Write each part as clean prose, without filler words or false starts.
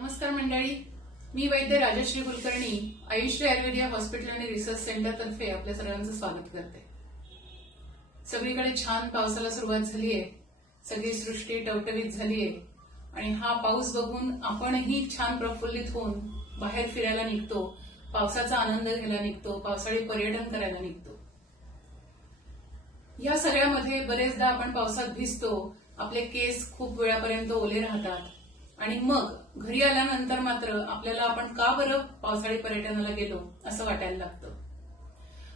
नमस्कार मंडळी, मी वैद्य राजश्री कुलकर्णी आयुष्य आयुर्वेदिया हॉस्पिटल आणि रिसर्च सेंटर तर्फे आपल्या सर्वांचं स्वागत करते। सगळीकडे छान पावसाला सुरुवात झालीये, सगळी सृष्टी टवटवीत झालीये आणि हा पाऊस बघून आपणही छान प्रफुल्लित होऊन बाहेर फिरायला निघतो, पावसाचा आनंद घ्यायला निघतो, पावसाळी पर्यटन करायला निघतो। या सगळ्यामध्ये बरेचदा आपण पावसात भिजतो, आपले केस खूप वेळापर्यंत ओले राहतात आणि मग घरी आल्यानंतर मात्र आपल्याला आपण का बरं पावसाळी पर्यटनाला गेलो असं वाटायला लागतं।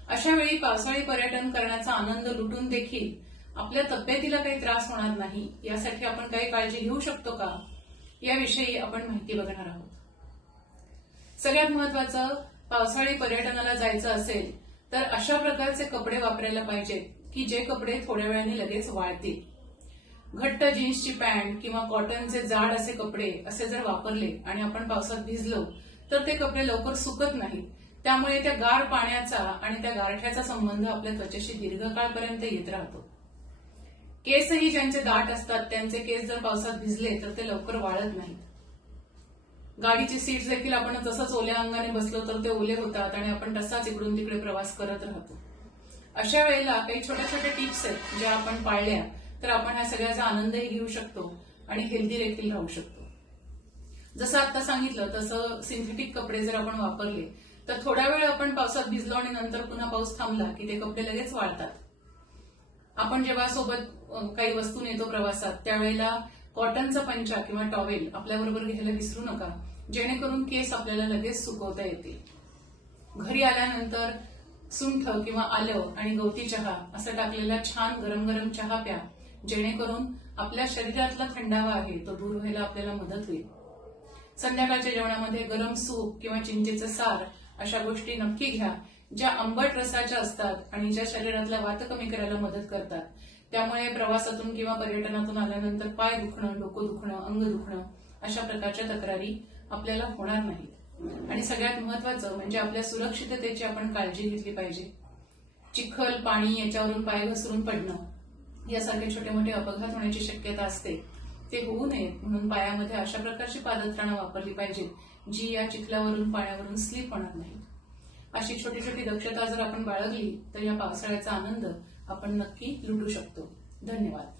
अशा वेळी पावसाळी पर्यटन करण्याचा आनंद लुटून देखील आपल्या तब्येतीला काही त्रास होणार नाही यासाठी आपण काही काळजी घेऊ शकतो का, याविषयी आपण माहिती बघणार आहोत। सगळ्यात महत्वाचं, पावसाळी पर्यटनाला जायचं असेल तर अशा प्रकारचे कपडे वापरायला पाहिजेत की जे कपडे थोड्या वेळाने लगेच वाळतील। घट्ट जीन्सची पॅन्ट किंवा कॉटनचे जाड असे कपडे असे जर वापरले आणि आपण पावसात भिजलो तर ते कपडे लवकर सुकत नाहीत, त्यामुळे त्या गार पाण्याचा आणि त्या गारठ्याचा संबंध आपल्या त्वचेशी दीर्घकाळपर्यंत येत राहतो। केसही ज्यांचे दाट असतात त्यांचे केस जर पावसात भिजले तर ते लवकर वाळत नाहीत। गाडीची सीट्स देखील आपण तसंच ओल्या अंगाने बसलो तर ते ओले होतात आणि आपण तसाच इकडून तिकडे प्रवास करत राहतो। अशा वेळेला काही छोट्या छोट्या टिप्स आहेत ज्या आपण पाळल्या तर आपण ह्या सगळ्याचा आनंदही घेऊ शकतो आणि हेल्दी देखील राहू शकतो। जसं आता सांगितलं तसं सिंथेटिक कपडे जर आपण वापरले तर थोडा वेळ आपण पावसात भिजलो आणि नंतर पुन्हा पाऊस थांबला की ते कपडे लगेच वाळतात। आपण जेव्हा सोबत काही वस्तू नेतो प्रवासात त्यावेळेला कॉटनचा पंचा किंवा टॉवेल आपल्याबरोबर घ्यायला विसरू नका, जेणेकरून केस आपल्याला लगेच सुकवता येतील। घरी आल्यानंतर सुंठ किंवा आलं आणि गवती चहा असं टाकलेला छान गरम गरम चहा प्या, जेणेकरून आपल्या शरीरातला थंडावा आहे तो दूर व्हायला आपल्याला मदत होईल। संध्याकाळच्या जेवणामध्ये गरम सूप किंवा चिंचेचं सार अशा गोष्टी नक्की घ्या ज्या आंबट रसाच्या असतात आणि ज्या शरीरातला वात कमी करायला मदत करतात। त्यामुळे प्रवासातून किंवा पर्यटनातून आल्यानंतर पाय दुखणं, डोकं दुखणं, अंग दुखणं अशा प्रकारच्या तक्रारी आपल्याला होणार नाहीत। आणि सगळ्यात महत्वाचं म्हणजे आपल्या सुरक्षिततेची आपण काळजी घेतली पाहिजे। चिखल, पाणी याच्यावरून पाय घसरून पडणं यासारखे छोटे मोठे अपघात होण्याची शक्यता असते, ते होऊ नयेत म्हणून पायामध्ये अशा प्रकारची पादत्राणं वापरली पाहिजेत जी या चिखलावरून पाण्यावरून स्लिप होणार नाही। अशी छोटी छोटी दक्षता जर आपण बाळगली तर या पावसाळ्याचा आनंद आपण नक्की लुटू शकतो। धन्यवाद।